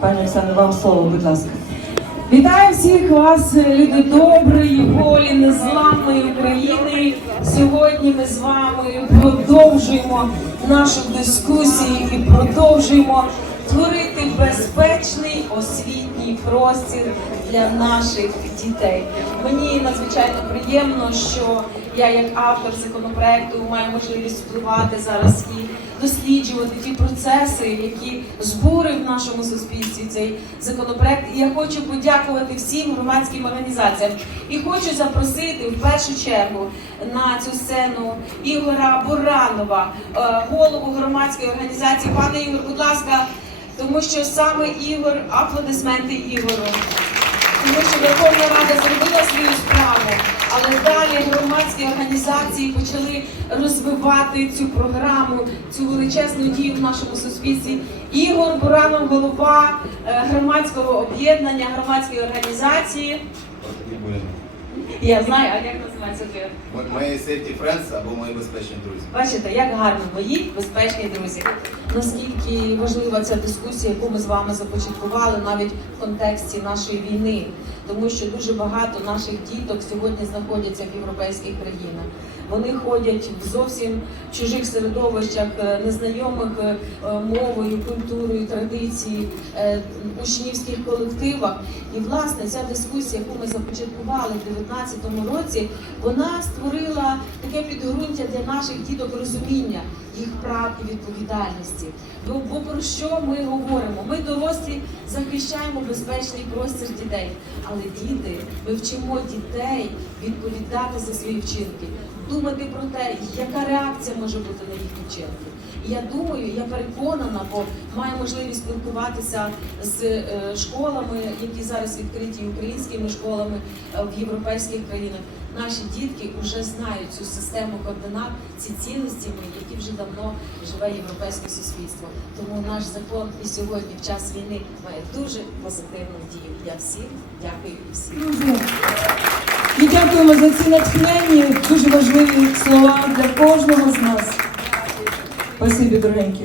Пані Оксано, вам слово, будь ласка. Вітаю всіх вас, люди доброї, волі, незламної України. Сьогодні ми з вами продовжуємо нашу дискусію і продовжуємо творити безпечний освітній простір для наших дітей. Мені надзвичайно приємно, що я, як автор законопроекту, маю можливість впливати зараз і досліджувати ті процеси, які збурив в нашому суспільстві цей законопроект. І я хочу подякувати всім громадським організаціям. І хочу запросити в першу чергу на цю сцену Ігора Буранова, е, голову громадської організації. Пане Ігор, будь ласка, тому що саме Ігор, аплодисменти Ігору. Тому що Верховна Рада зробила свою справу, далі громадські організації почали розвивати цю програму, цю величезну дію в нашому суспільстві. Ігор Буранов, голова е, громадського об'єднання, громадської організації. Я знаю, а як називається твоє? Мої Safety Friends або мої безпечні друзі. Бачите, як гарно мої безпечні друзі. Наскільки важлива ця дискусія, яку ми з вами започаткували навіть в контексті нашої війни, тому що дуже багато наших діток сьогодні знаходяться в європейських країнах. Вони ходять в зовсім чужих середовищах, е, незнайомих е, мовою, культурою, традиції, е, учнівських колективах. І власне ця дискусія, яку ми започаткували в 2019 році, вона створила таке підґрунтя для наших діток розуміння їх прав і відповідальності. Бо, бо про що ми говоримо? Ми дорослі захищаємо безпечний простір дітей, але діти, ми вчимо дітей відповідати за свої вчинки, думати про те, яка реакція може бути на їхні вчинки. Я думаю, я переконана, бо маю можливість спілкуватися з е, школами, які зараз відкриті українськими школами е, в європейських країнах. Наші дітки вже знають цю систему координат, ці цінності, які вже давно живе європейське суспільство. Тому наш закон і сьогодні, в час війни, має дуже позитивну дію. Я всім дякую всім. Дякуємо за ці натхненні, дуже важливі слова для кожного з нас. Спасибі, дорогенькі.